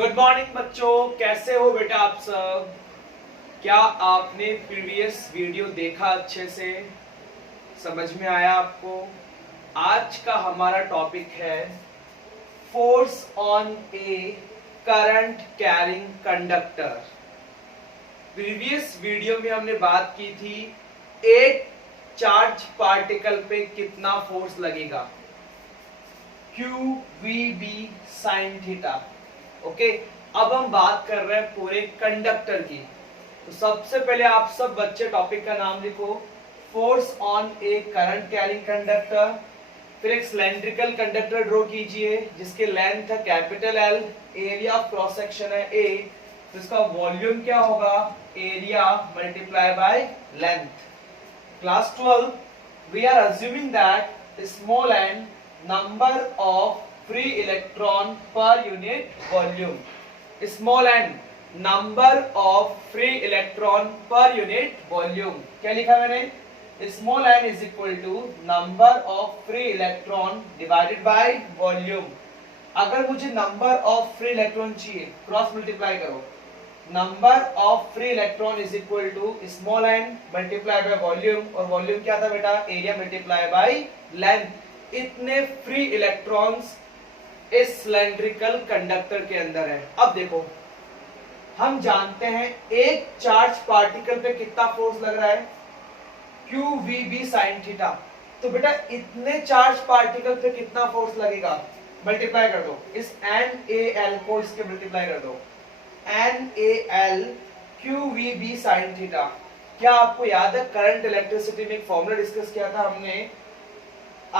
Good morning बच्चों, कैसे हो बेटा आप सब। क्या आपने प्रीवियस वीडियो देखा, अच्छे से समझ में आया आपको। आज का हमारा टॉपिक है force on a current carrying conductor. Previous video में हमने बात की थी एक चार्ज पार्टिकल पे कितना फोर्स लगेगा, Q V B sine theta. Okay, अब हम बात कर रहे हैं पूरे कंडक्टर की। तो सबसे पहले आप सब बच्चे टॉपिक का नाम लिखो, force on a current carrying conductor. फिर एक सिलेंड्रिकल कंडक्टर ड्रॉ कीजिए जिसके लेंथ है capital L, area of cross section है ए, तो इसका वॉल्यूम क्या होगा, area multiply by length. Class 12 we are assuming that small N number of free electron per unit volume. Small n number of free electron per unit volume. क्या लिखा मैंने, small n is equal to number of free electron divided by volume. अगर मुझे number of free electron चाहिए, cross multiply करो, number of free electron is equal to small n multiply by volume, और volume क्या था बेटा, area multiply by length। इतने free electrons इस सिलेंड्रिकल कंडक्टर के अंदर है। अब देखो, हम जानते हैं एक चार्ज पार्टिकल पे कितना फोर्स लग रहा है, Q V B sine theta. तो बेटा इतने चार्ज पार्टिकल पे कितना फोर्स लगेगा, मल्टीप्लाई कर दो, इस एन ए एल को इसके मल्टीप्लाई कर दो, N A L Q V B sine theta. क्या आपको याद है करंट इलेक्ट्रिसिटी में एक फॉर्मूला डिस्कस किया था हमने,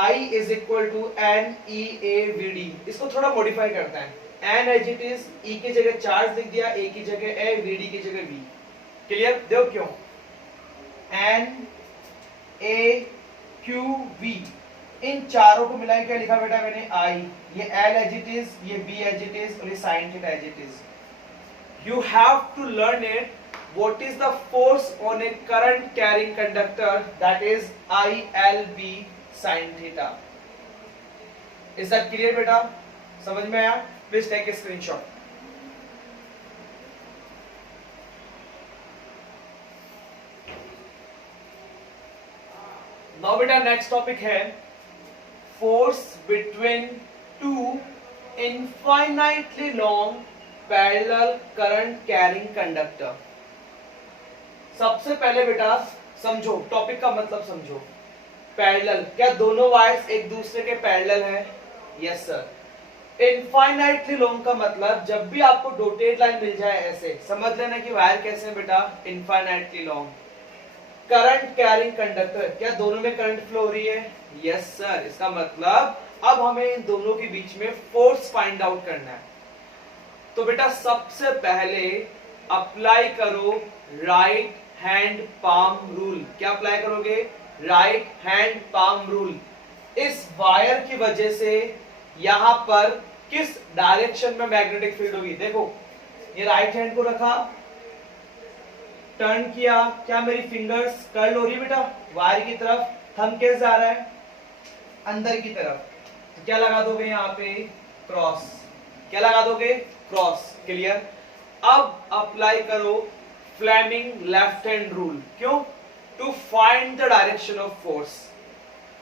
I is equal to n e a v d। इसको थोड़ा मॉडिफाई करते हैं, n as it is, e की जगह चार्ज लिख दिया, a की जगह a, v d की जगह v। क्लियर, देखो क्यों, n a q v, इन चारों को मिला के क्या लिखा बेटा मैंने, I, ये l एज इट इज, ये b एज इट इज, और ये sin theta as it is. You have to learn it, what is the force on a current carrying conductor, that is ILB sine theta. Is that clear बेटा, समझ में आया? Please take a screenshot. Now बेटा next topic है force between two infinitely long parallel current carrying conductor. सबसे पहले बेटा समझो, टॉपिक का मतलब समझो। पैरेलल, क्या दोनों वायर्स एक दूसरे के पैरेलल हैं? Yes sir. इनफाइनाइटली लॉन्ग का मतलब जब भी आपको डॉटेड लाइन मिल जाए ऐसे समझ लेना कि वायर कैसे है बेटा, infinitely long. Current carrying conductor, क्या दोनों में करंट फ्लो हो रही है? Yes sir. इसका मतलब अब हमें इन दोनों के बीच में फोर्स फाइंड आउट करना है। तो बेटा सबसे पहले अप्लाई करो राइट हैंड पाम रूल। क्या अप्लाई करोगे? Right hand palm rule. इस वायर की वजह से यहां पर किस डायरेक्शन में मैग्नेटिक फील्ड होगी, देखो ये राइट हैंड को रखा, टर्न किया, क्या मेरी फिंगर्स कर्ल हो रही है बेटा वायर की तरफ, थंब कैसे जा रहा है अंदर की तरफ, तो क्या लगा दोगे यहां पे, क्रॉस। क्या लगा दोगे? क्रॉस। क्लियर। अब अप्लाई करो फ्लेमिंग लेफ्ट हैंड रूल। क्यों? To find the direction of force.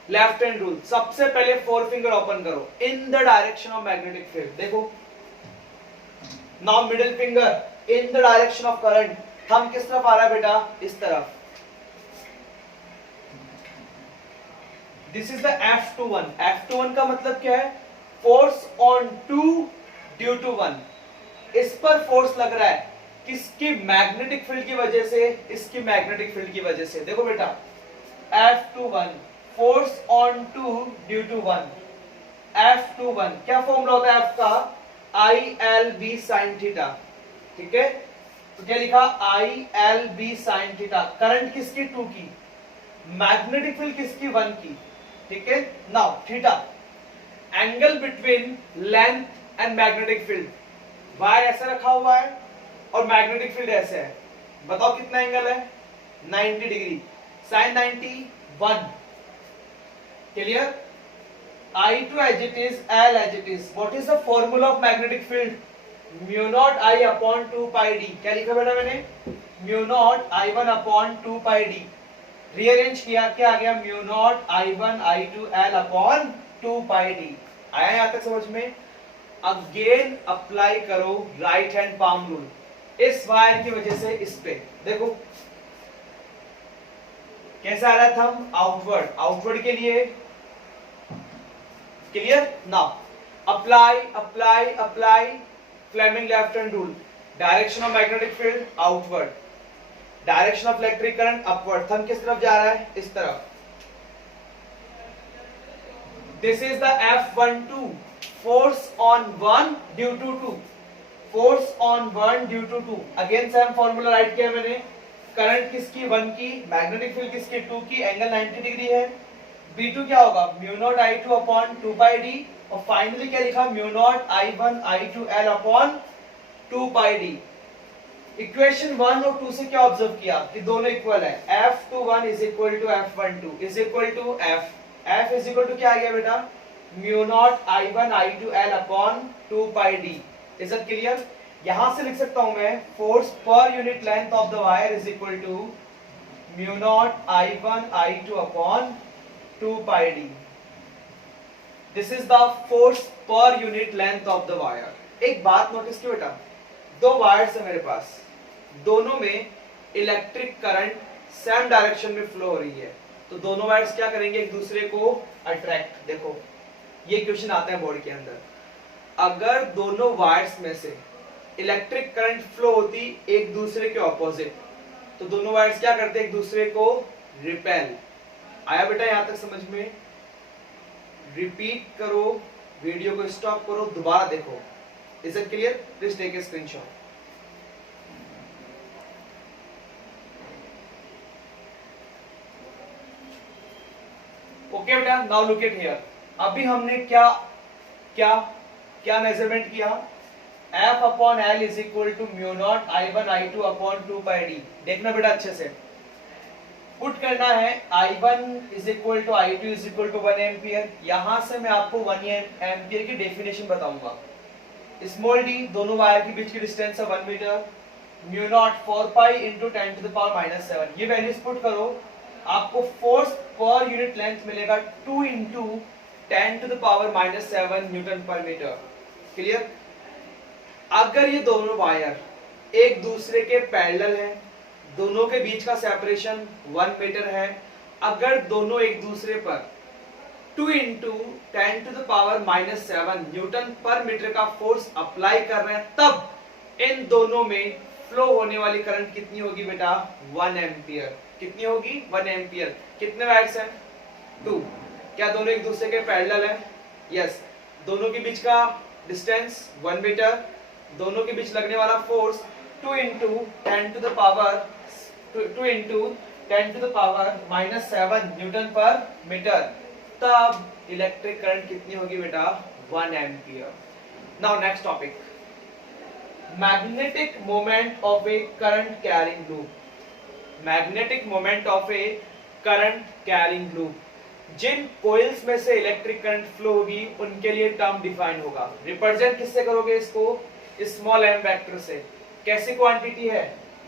Left hand rule, सबसे पहले फोर फिंगर ओपन करो in the direction of magnetic field. देखो now middle finger in the direction of current. Thumb किस तरफ आ रहा है बेटा? इस तरफ। This is the F21। F21 का मतलब क्या है? Force on 2 due to 1। इस पर फोर्स लग रहा है किसकी? मैग्नेटिक फील्ड की वजह से, इसकी मैग्नेटिक फील्ड की वजह से। देखो बेटा F21 force on 2 due to 1। F21 क्या फॉर्मूला होता है F का? ILB sine theta. ठीक है, तो क्या लिखा? ILB sine theta. करंट किसकी? 2 की, मैग्नेटिक फील्ड किसकी? 1 की। ठीक है, now theta angle between length and magnetic field. Wire ऐसे रखा हुआ है और मैग्नेटिक फील्ड ऐसे है, बताओ कितना एंगल है? 90 degree. Sine 90 1। Clear. I2 as it is, L as it is. What is the formula of magnetic field? Mu not I upon 2 pi D. क्या लिखा बेटा मैंने? Mu nought I1 upon 2 pi D. Rearrange किया, क्या आ गया? Mu nought I1 I2 L upon 2 pi D. आया यहां तक समझ में? अगेन अप्लाई करो राइट हैंड पाम रूल इस वायर की वजह से इस पे। देखो कैसा आ रहा है थंब? आउटवर्ड, आउटवर्ड के लिए clear. Now apply apply apply Fleming left hand rule. Direction of magnetic field outward, direction of electric current upward. Thumb किस तरफ जा रहा है? इस तरफ। This is the F12 force on 1 due to 2, force on 1 due to 2। Again same formula right किया मैंने। Current किसकी? 1 की, मैग्नेटिक फील्ड किसकी? 2 की, एंगल 90 डिग्री है। B2 क्या होगा? Mu naught I2 upon 2 pi D. और फाइनली क्या लिखा? Mu nought I1 I2 L upon 2 pi D. Equation 1 और 2 से क्या ऑब्जर्व किया कि दोनों इक्वल है। F21 is equal to F12 is equal to F is equal to क्या आ गया बेटा? Mu nought I1 I2 L upon 2 pi D. Is it clear? यहां से लिख सकता हूं मैं force per unit length of the wire is equal to mu nought I1 I2 upon 2 pi D. This is the force per unit length of the wire. एक बात notice की बेटा, दो वायर्स है मेरे पास, दोनों में इलेक्ट्रिक करंट सेम डायरेक्शन में फ्लो हो रही है, तो दोनों वायर्स क्या करेंगे? एक दूसरे को अट्रैक्ट। देखो ये क्वेश्चन आता है बोर्ड के अंदर, अगर दोनों वायर्स में से इलेक्ट्रिक करंट फ्लो होती एक दूसरे के ऑपोजिट, तो दोनों वायर्स क्या करते? एक दूसरे को रिपेल। आया बेटा यहां तक समझ में? रिपीट करो, वीडियो को स्टॉप करो, दोबारा देखो। Is it clear? Please take a screenshot. Okay बेटा, नाउ लुक एट हियर। अभी हमने क्या क्या क्या मेजरमेंट किया? F upon L is equal to mu nought I1 I2 upon 2 pi D. देखना बेटा अच्छे से, पुट करना है I1 is equal to I2 is equal to 1 ampere. यहां से मैं आपको 1 एम्पियर की डेफिनेशन बताऊंगा। स्मॉल डी, दोनों वायर के बीच की डिस्टेंस है 1 metre. Mu nought 4 pi into 10 to the power -7। ये वैल्यूज पुट करो, आपको फोर्स पर यूनिट लेंथ मिलेगा 2 into 10 to the power -7 newton per metre. Clear? अगर ये दोनों वायर एक दूसरे के पैरेलल हैं, दोनों के बीच का सेपरेशन 1 मीटर है, अगर दोनों एक दूसरे पर 2 into 10 to the power -7 newton per metre का फोर्स अप्लाई कर रहे हैं, तब इन दोनों में फ्लो होने वाली करंट कितनी होगी बेटा? 1 एम्पियर। कितनी होगी? 1 एम्पियर। कितने वायर्स हैं? 2। क्या दोनों एक दूसरे के पैरेलल हैं? यस। दोनों के बीच का डिस्टेंस 1 मीटर, दोनों के बीच लगने वाला force 2 into 10 to the power -7 newton per metre, तब इलेक्ट्रिक करंट कितनी होगी बेटा? 1 ampere. Now next topic, magnetic moment of a current carrying loop. Magnetic moment of a current carrying loop, जिन कोइल्स में से इलेक्ट्रिक करंट फ्लो होगी उनके लिए टर्म डिफाइन होगा। रिप्रेजेंट किससे करोगे इसको? स्मॉल m वेक्टर से। कैसी क्वांटिटी है?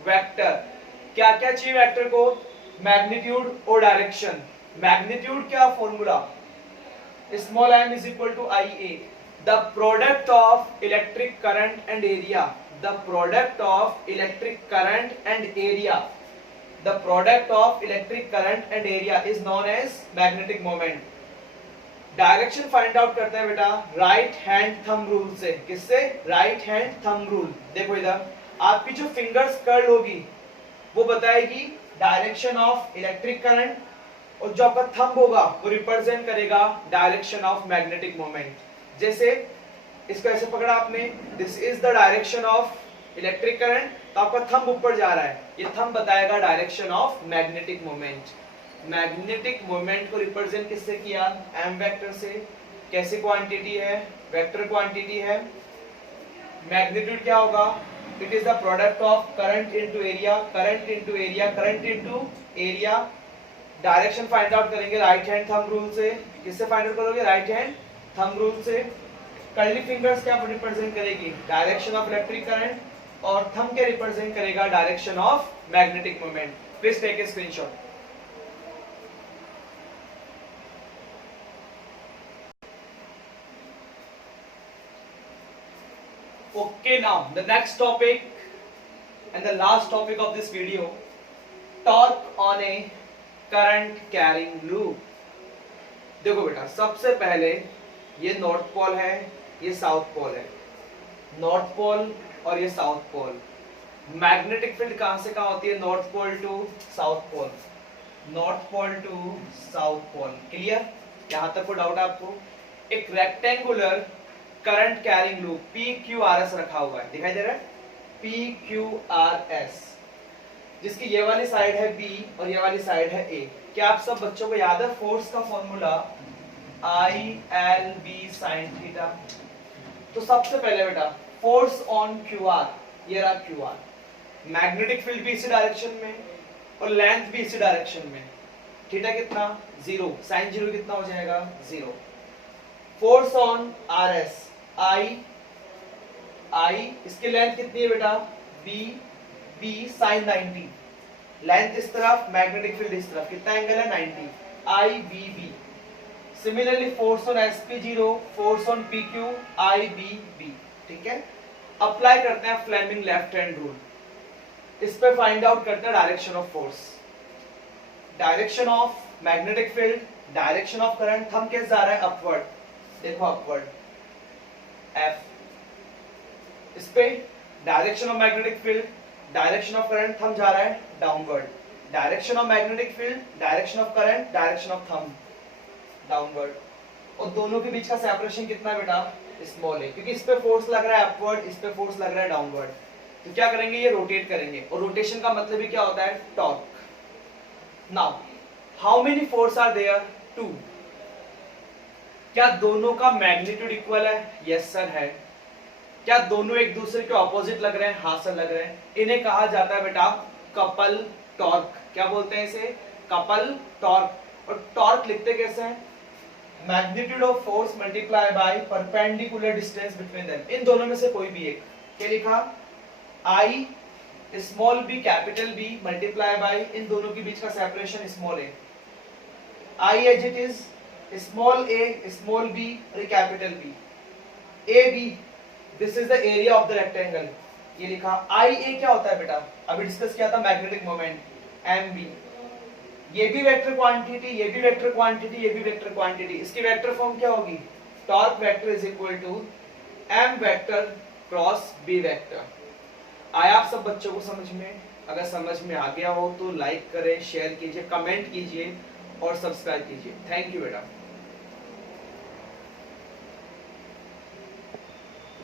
वेक्टर। क्या क्या चाहिए वेक्टर को? मैग्नीट्यूड और डायरेक्शन। मैग्नीट्यूड क्या formula? Small m is equal to IA, the product of electric current and area. The product of electric current and area, the product of electric current and area is known as magnetic moment। Direction find out करते हैं बेटा right hand thumb rule से। किससे? Right hand thumb rule. देखो इधर आपकी जो fingers curl होगी वो बताएगी डायरेक्शन ऑफ इलेक्ट्रिक करंट, और जो आपका थंब होगा वो रिप्रेजेंट करेगा डायरेक्शन ऑफ मैग्नेटिक मोमेंट। जैसे इसको ऐसे पकड़ा आपने, this is the direction of electric current, तो आपका थंब ऊपर जा रहा है, ये थंब बताएगा direction of magnetic moment. Magnetic moment को रिप्रेजेंट किससे किया? m वेक्टर से। कैसी क्वांटिटी है? वेक्टर क्वांटिटी है। मैग्नीट्यूड क्या होगा? It is the product of current into area, current into area, current into area. Direction find out करेंगे राइट हैंड थंब रूल से। किससे फाइंड आउट करोगे? राइट हैंड थंब रूल से। Curly fingers क्या represent करेगी? Direction of electric current, और thumb क्या represent करेगा? Direction of magnetic moment. Please take a screenshot. Okay, now the next topic and the last topic of this video, torque on a current carrying loop। देखो बेटा, सबसे पहले ये north pole है, ये साउथ पोल है, north पोल और ये साउथ पोल। मैग्नेटिक फील्ड कहां से कहां होती है? North pole to south pole, north pole to south pole. Clear? यहां तक कोई डाउट है आपको? एक rectangular current carrying loop PQRS रखा हुआ है, दिखाई दे रहा है? PQRS, जिसकी ये वाली साइड है B और ये वाली साइड है A। क्या आप सब बच्चों को याद है फोर्स का फॉर्मूला? ILB sin theta. तो सबसे पहले बेटा फोर्स ऑन QR, ये रहा QR, मैग्नेटिक फील्ड भी इसी डायरेक्शन में और लेंथ भी इसी डायरेक्शन में। थीटा कितना? 0, sin 0 कितना हो जाएगा? 0। फोर्स ऑन RS, I, इसकी लेंथ कितनी है बेटा? B sin 90, लेंथ इस तरफ, मैग्नेटिक फील्ड इस तरफ, कितना एंगल है? 90, IBB। Similarly force on SP0, force on PQ, IBB। ठीक है, अप्लाई करते हैं फ्लेमिंग लेफ्ट हैंड रूल। इस पे फाइंड आउट करते हैं direction of force, direction of magnetic field, direction of current. Thumb कैसे जा रहा है? अपवर्ड, देखो अपवर्ड, F। इस पे direction of magnetic field, direction of current, thumb जा रहा है downward. Direction of magnetic field, direction of current, direction of thumb downward. और दोनों के बीच का सेपरेशन कितना बेटा? स्मॉल है, क्योंकि इस पे फोर्स लग रहा है अपवर्ड, इस पे फोर्स लग रहा है डाउनवर्ड। तो क्या करेंगे? ये रोटेट करेंगे, और रोटेशन का मतलब ही क्या होता है? Torque. Now how many force are there? 2। क्या दोनों का मैग्नीट्यूड इक्वल है? यस सर है। क्या दोनों एक दूसरे के ऑपोजिट लग रहे हैं? हाँ सर लग रहे हैं। इन्हें कहा जाता है बेटा कपल टॉर्क। क्या बोलते हैं इसे? Couple torque. और टॉर्क लिखते कैसे हैं? Magnitude of force multiply by perpendicular distance between them. इन दोनों में से कोई भी एक। क्या लिखा? I small b capital B multiply by इन दोनों के बीच का separation small a। I as it is small a small b capital B। AB, this is the area of the rectangle. ये लिखा। IA क्या होता है बेटा? अभी डिस्कस किया था मैग्नेटिक मोमेंट, MB। ये भी वेक्टर क्वांटिटी, ये भी वेक्टर क्वांटिटी, ये भी वेक्टर क्वांटिटी। इसकी वेक्टर फॉर्म क्या होगी? Torque vector is equal to M vector cross B vector. आया आप सब बच्चों को समझ में? अगर समझ में आ गया हो तो लाइक करें, शेयर कीजिए, कमेंट कीजिए और सब्सक्राइब कीजिए। थैंक यू बेटा।